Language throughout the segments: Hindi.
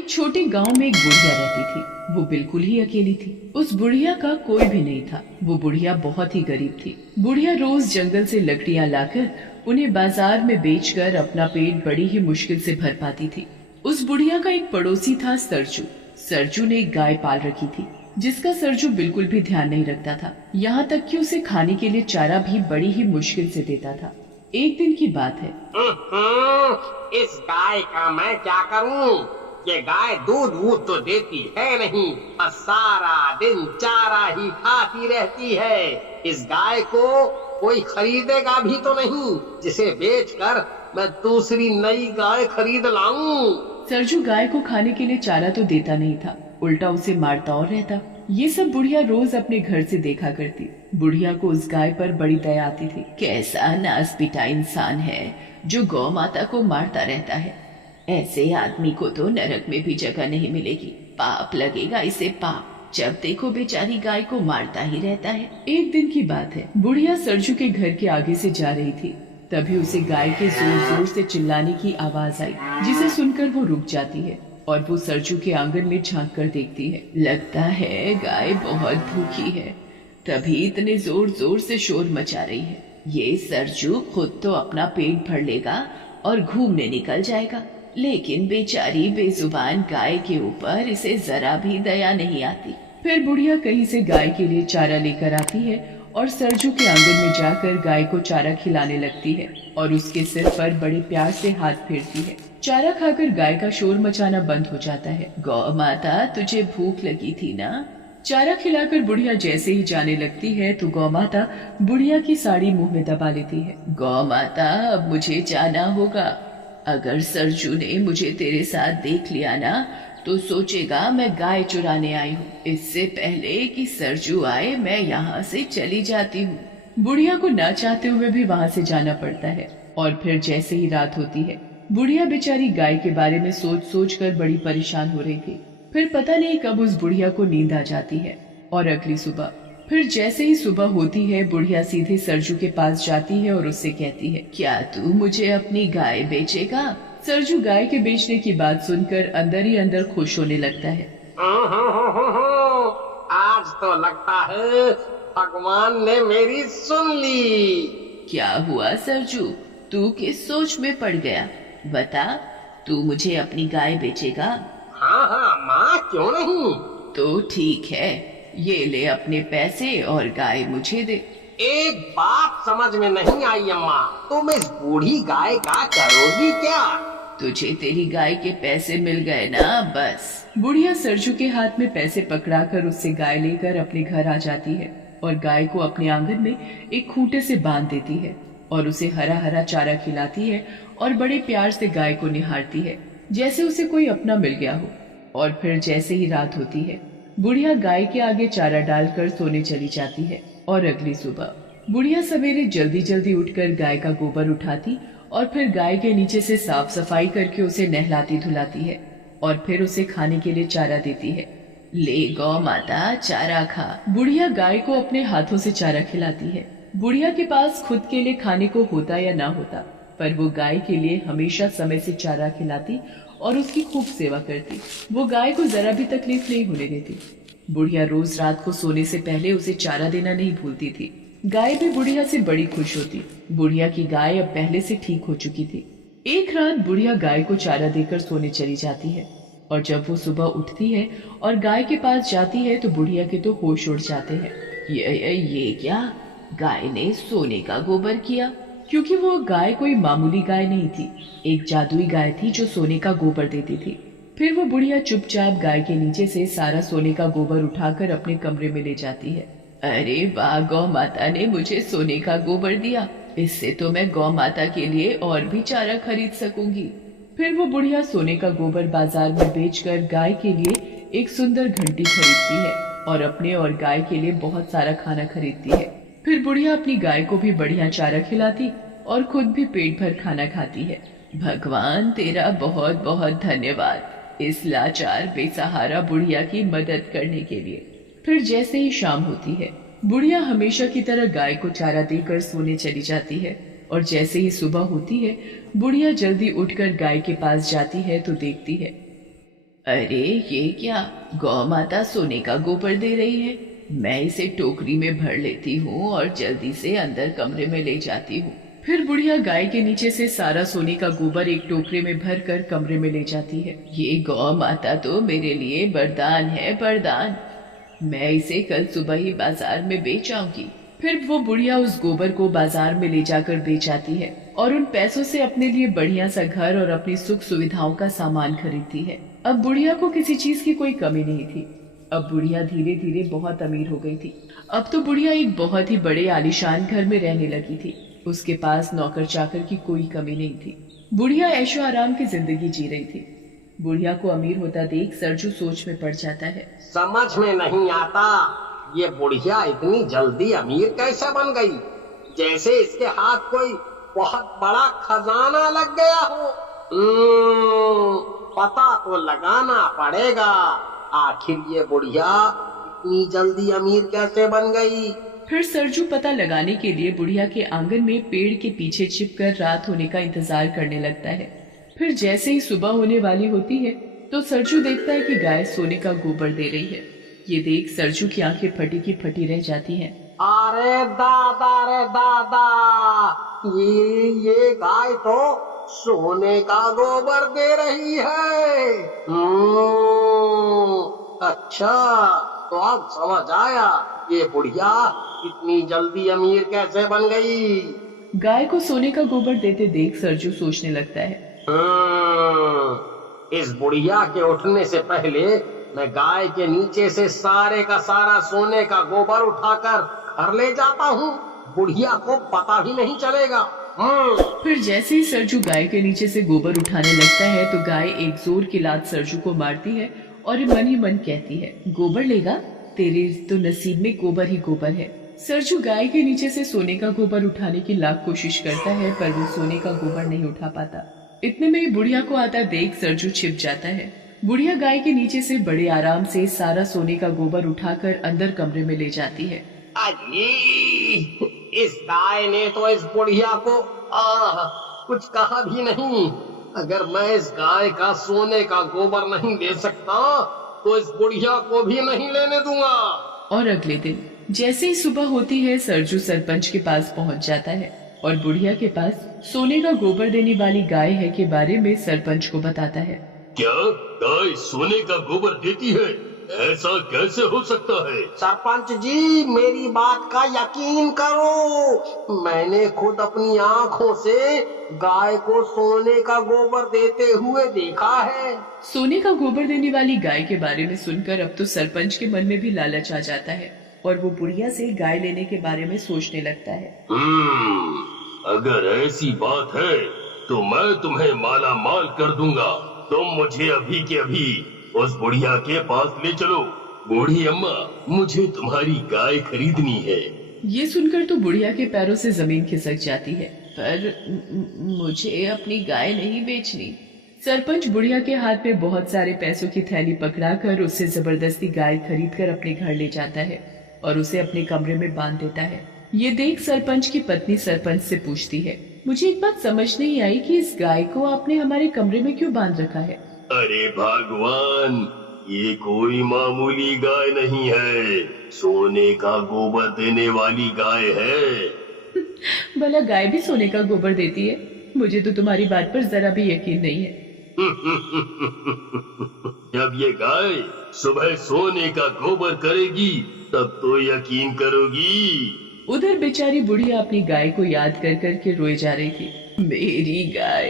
एक छोटे गांव में एक बुढ़िया रहती थी। वो बिल्कुल ही अकेली थी। उस बुढ़िया का कोई भी नहीं था। वो बुढ़िया बहुत ही गरीब थी। बुढ़िया रोज जंगल से लकड़ियां लाकर उन्हें बाजार में बेचकर अपना पेट बड़ी ही मुश्किल से भर पाती थी। उस बुढ़िया का एक पड़ोसी था सरजू। सरजू ने एक गाय पाल रखी थी जिसका सरजू बिल्कुल भी ध्यान नहीं रखता था। यहाँ तक कि उसे खाने के लिए चारा भी बड़ी ही मुश्किल से देता था। एक दिन की बात है। इस गाय का मैं क्या करूं? ये गाय दूध वूध तो देती है नहीं, बस सारा दिन चारा ही खाती रहती है। इस गाय को कोई खरीदेगा भी तो नहीं जिसे बेचकर मैं दूसरी नई गाय खरीद लाऊं। सरजू गाय को खाने के लिए चारा तो देता नहीं था, उल्टा उसे मारता और रहता। ये सब बुढ़िया रोज अपने घर से देखा करती। बुढ़िया को उस गाय पर बड़ी दया आती थी। कैसा नासपीटा इंसान है जो गौ माता को मारता रहता है। ऐसे आदमी को तो नरक में भी जगह नहीं मिलेगी। पाप लगेगा इसे, पाप। जब देखो बेचारी गाय को मारता ही रहता है। एक दिन की बात है। बुढ़िया सरजू के घर के आगे से जा रही थी, तभी उसे गाय के जोर जोर से चिल्लाने की आवाज आई, जिसे सुनकर वो रुक जाती है और वो सरजू के आंगन में झांक कर देखती है। लगता है गाय बहुत भूखी है, तभी इतने जोर जोर से शोर मचा रही है। ये सरजू खुद तो अपना पेट भर लेगा और घूमने निकल जाएगा, लेकिन बेचारी बेजुबान गाय के ऊपर इसे जरा भी दया नहीं आती। फिर बुढ़िया कहीं से गाय के लिए चारा लेकर आती है और सरजू के आंगन में जाकर गाय को चारा खिलाने लगती है और उसके सिर पर बड़े प्यार से हाथ फेरती है। चारा खाकर गाय का शोर मचाना बंद हो जाता है। गौ माता, तुझे भूख लगी थी ना? चारा खिलाकर बुढ़िया जैसे ही जाने लगती है तो गौ माता बुढ़िया की साड़ी मुंह में दबा लेती है। गौ माता, अब मुझे जाना होगा। अगर सरजू ने मुझे तेरे साथ देख लिया ना तो सोचेगा मैं गाय चुराने आई हूँ। इससे पहले कि सरजू आए मैं यहाँ से चली जाती हूँ। बुढ़िया को ना चाहते हुए भी वहाँ से जाना पड़ता है और फिर जैसे ही रात होती है, बुढ़िया बेचारी गाय के बारे में सोच सोच कर बड़ी परेशान हो रही थी। फिर पता नहीं कब उस बुढ़िया को नींद आ जाती है और अगली सुबह फिर जैसे ही सुबह होती है, बुढ़िया सीधे सरजू के पास जाती है और उससे कहती है, क्या तू मुझे अपनी गाय बेचेगा? सरजू गाय के बेचने की बात सुनकर अंदर ही अंदर खुश होने लगता है। आज तो लगता है भगवान ने मेरी सुन ली। क्या हुआ सरजू, तू किस सोच में पड़ गया? बता, तू मुझे अपनी गाय बेचेगा? हाँ हाँ माँ, क्यों नहीं। तो ठीक है, ये ले अपने पैसे और गाय मुझे दे। एक बात समझ में नहीं आई अम्मा, तुम इस बूढ़ी गाय का करोगी क्या? तुझे तेरी गाय के पैसे मिल गए ना, बस। बुढ़िया सरजू के हाथ में पैसे पकड़ाकर उससे गाय लेकर अपने घर आ जाती है और गाय को अपने आंगन में एक खूंटे से बांध देती है और उसे हरा हरा चारा खिलाती है और बड़े प्यार से गाय को निहारती है जैसे उसे कोई अपना मिल गया हो। और फिर जैसे ही रात होती है, बुढ़िया गाय के आगे चारा डालकर सोने चली जाती है और अगली सुबह बुढ़िया सवेरे जल्दी जल्दी उठकर गाय का गोबर उठाती और फिर गाय के नीचे से साफ सफाई करके उसे नहलाती धुलाती है और फिर उसे खाने के लिए चारा देती है। ले गौ माता, चारा खा। बुढ़िया गाय को अपने हाथों से चारा खिलाती है। बुढ़िया के पास खुद के लिए खाने को होता या ना होता, पर वो गाय के लिए हमेशा समय से चारा खिलाती और उसकी खूब सेवा करती। वो गाय को जरा भी तकलीफ नहीं होने देती। बुढ़िया रोज रात को सोने से पहले उसे चारा देना नहीं भूलती थी। गाय भी बुढ़िया से बड़ी खुश होती। बुढ़िया की गाय अब पहले से ठीक हो चुकी थी। एक रात बुढ़िया गाय को चारा देकर सोने चली जाती है और जब वो सुबह उठती है और गाय के पास जाती है तो बुढ़िया के तो होश उड़ जाते हैं। ये क्या? गाय ने सोने का गोबर किया? क्योंकि वो गाय कोई मामूली गाय नहीं थी, एक जादुई गाय थी जो सोने का गोबर देती थी। फिर वो बुढ़िया चुपचाप गाय के नीचे से सारा सोने का गोबर उठाकर अपने कमरे में ले जाती है। अरे वाह, गौ माता ने मुझे सोने का गोबर दिया, इससे तो मैं गौ माता के लिए और भी चारा खरीद सकूंगी। फिर वो बुढ़िया सोने का गोबर बाजार में बेचकर गाय के लिए एक सुंदर घंटी खरीदती है और अपने और गाय के लिए बहुत सारा खाना खरीदती है। फिर बुढ़िया अपनी गाय को भी बढ़िया चारा खिलाती और खुद भी पेट भर खाना खाती है। भगवान तेरा बहुत बहुत धन्यवाद इस लाचार बेसहारा बुढ़िया की मदद करने के लिए। फिर जैसे ही शाम होती है, बुढ़िया हमेशा की तरह गाय को चारा देकर सोने चली जाती है और जैसे ही सुबह होती है, बुढ़िया जल्दी उठकर गाय के पास जाती है तो देखती है अरे ये क्या, गौ माता सोने का गोबर दे रही है। मैं इसे टोकरी में भर लेती हूँ और जल्दी से अंदर कमरे में ले जाती हूँ। फिर बुढ़िया गाय के नीचे से सारा सोने का गोबर एक टोकरे में भर कर कमरे में ले जाती है। ये गौ माता तो मेरे लिए वरदान है, वरदान। मैं इसे कल सुबह ही बाजार में बेच आऊंगी। फिर वो बुढ़िया उस गोबर को बाजार में ले जाकर बेच आती है और उन पैसों से अपने लिए बढ़िया सा घर और अपनी सुख सुविधाओं का सामान खरीदती है। अब बुढ़िया को किसी चीज की कोई कमी नहीं थी। अब बुढ़िया धीरे धीरे बहुत अमीर हो गई थी। अब तो बुढ़िया एक बहुत ही बड़े आलीशान घर में रहने लगी थी। उसके पास नौकर चाकर की कोई कमी नहीं थी। बुढ़िया ऐशो आराम की जिंदगी जी रही थी। बुढ़िया को अमीर होता देख सरजू सोच में पड़ जाता है। समझ में नहीं आता, ये बुढ़िया इतनी जल्दी अमीर कैसे बन गई, जैसे इसके हाथ कोई बहुत बड़ा खजाना लग गया हो। पता तो लगाना पड़ेगा, आखिर ये बुढ़िया इतनी जल्दी अमीर कैसे बन गई। फिर सरजू पता लगाने के लिए बुढ़िया के आंगन में पेड़ के पीछे छिपकर रात होने का इंतजार करने लगता है। फिर जैसे ही सुबह होने वाली होती है तो सरजू देखता है कि गाय सोने का गोबर दे रही है। ये देख सरजू की आंखें फटी की फटी रह जाती हैं। अरे दादा रे दादा, ये गाय तो सोने का गोबर दे रही है। अच्छा, तो अब समझ आया ये बुढ़िया इतनी जल्दी अमीर कैसे बन गई। गाय को सोने का गोबर देते देख सरजू सोचने लगता है। इस बुढ़िया के उठने से पहले मैं गाय के नीचे से सारे का सारा सोने का गोबर उठाकर घर ले जाता हूँ, बुढ़िया को पता ही नहीं चलेगा। फिर जैसे ही सरजू गाय के नीचे से गोबर उठाने लगता है तो गाय एक जोर की लात सरजू को मारती है और मन ही मन कहती है, गोबर लेगा, तेरे तो नसीब में गोबर ही गोबर है। सरजू गाय के नीचे से सोने का गोबर उठाने की लाख कोशिश करता है पर वो सोने का गोबर नहीं उठा पाता। इतने में ही बुढ़िया को आता देख सरजू छिप जाता है। बुढ़िया गाय के नीचे से बड़े आराम से सारा सोने का गोबर उठाकर अंदर कमरे में ले जाती है। अरे, इस गाय ने तो इस बुढ़िया को कुछ कहा भी नहीं। अगर मैं इस गाय का सोने का गोबर नहीं दे सकता तो इस बुढ़िया को भी नहीं लेने दूंगा। और अगले दिन जैसे ही सुबह होती है सरजू सरपंच के पास पहुंच जाता है और बुढ़िया के पास सोने का गोबर देने वाली गाय है के बारे में सरपंच को बताता है। क्या गाय सोने का गोबर देती है? ऐसा कैसे हो सकता है? सरपंच जी, मेरी बात का यकीन करो, मैंने खुद अपनी आँखों से गाय को सोने का गोबर देते हुए देखा है। सोने का गोबर देने वाली गाय के बारे में सुनकर अब तो सरपंच के मन में भी लालच आ जाता है और वो बुढ़िया से गाय लेने के बारे में सोचने लगता है। अगर ऐसी बात है तो मैं तुम्हें माला माल कर दूंगा। तुम मुझे अभी के अभी उस बुढ़िया के पास ले चलो। बूढ़ी अम्मा, मुझे तुम्हारी गाय खरीदनी है। ये सुनकर तो बुढ़िया के पैरों से जमीन खिसक जाती है, पर मुझे अपनी गाय नहीं बेचनी। सरपंच बुढ़िया के हाथ में बहुत सारे पैसों की थैली पकड़ाकर उससे जबरदस्ती गाय खरीदकर अपने घर ले जाता है और उसे अपने कमरे में बांध देता है। ये देख सरपंच की पत्नी सरपंच से पूछती है, मुझे एक बात समझ नहीं आई कि इस गाय को आपने हमारे कमरे में क्यों बांध रखा है? अरे भगवान, ये कोई मामूली गाय नहीं है, सोने का गोबर देने वाली गाय है। भला गाय भी सोने का गोबर देती है? मुझे तो तुम्हारी बात पर जरा भी यकीन नहीं है। जब ये गाय सुबह सोने का गोबर करेगी तब तो यकीन करोगी। उधर बेचारी बुढ़िया अपनी गाय को याद कर कर के रोए जा रही थी। मेरी गाय,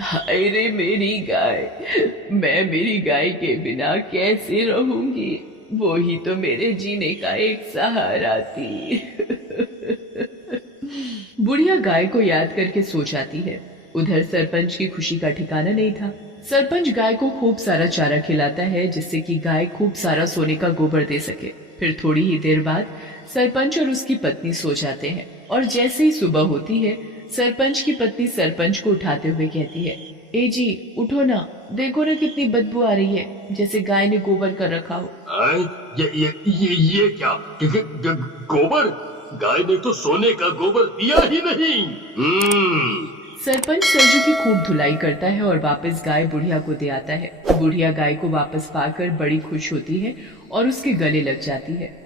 हाय रे मेरी गाय, मैं मेरी गाय के बिना कैसे रहूंगी? वो ही तो मेरे जीने का एक सहारा थी। बुढ़िया गाय को याद करके सो जाती है। उधर सरपंच की खुशी का ठिकाना नहीं था। सरपंच गाय को खूब सारा चारा खिलाता है जिससे कि गाय खूब सारा सोने का गोबर दे सके। फिर थोड़ी ही देर बाद सरपंच और उसकी पत्नी सो जाते हैं और जैसे ही सुबह होती है सरपंच की पत्नी सरपंच को उठाते हुए कहती है, ए जी उठो ना, देखो ना कितनी बदबू आ रही है, जैसे गाय ने गोबर कर रखा हो। ये क्या? गोबर? गाय ने तो सोने का गोबर दिया ही नहीं। सरपंच सरजू की खूब धुलाई करता है और वापस गाय बुढ़िया को दे आता है। बुढ़िया गाय को वापस पाकर बड़ी खुश होती है और उसके गले लग जाती है।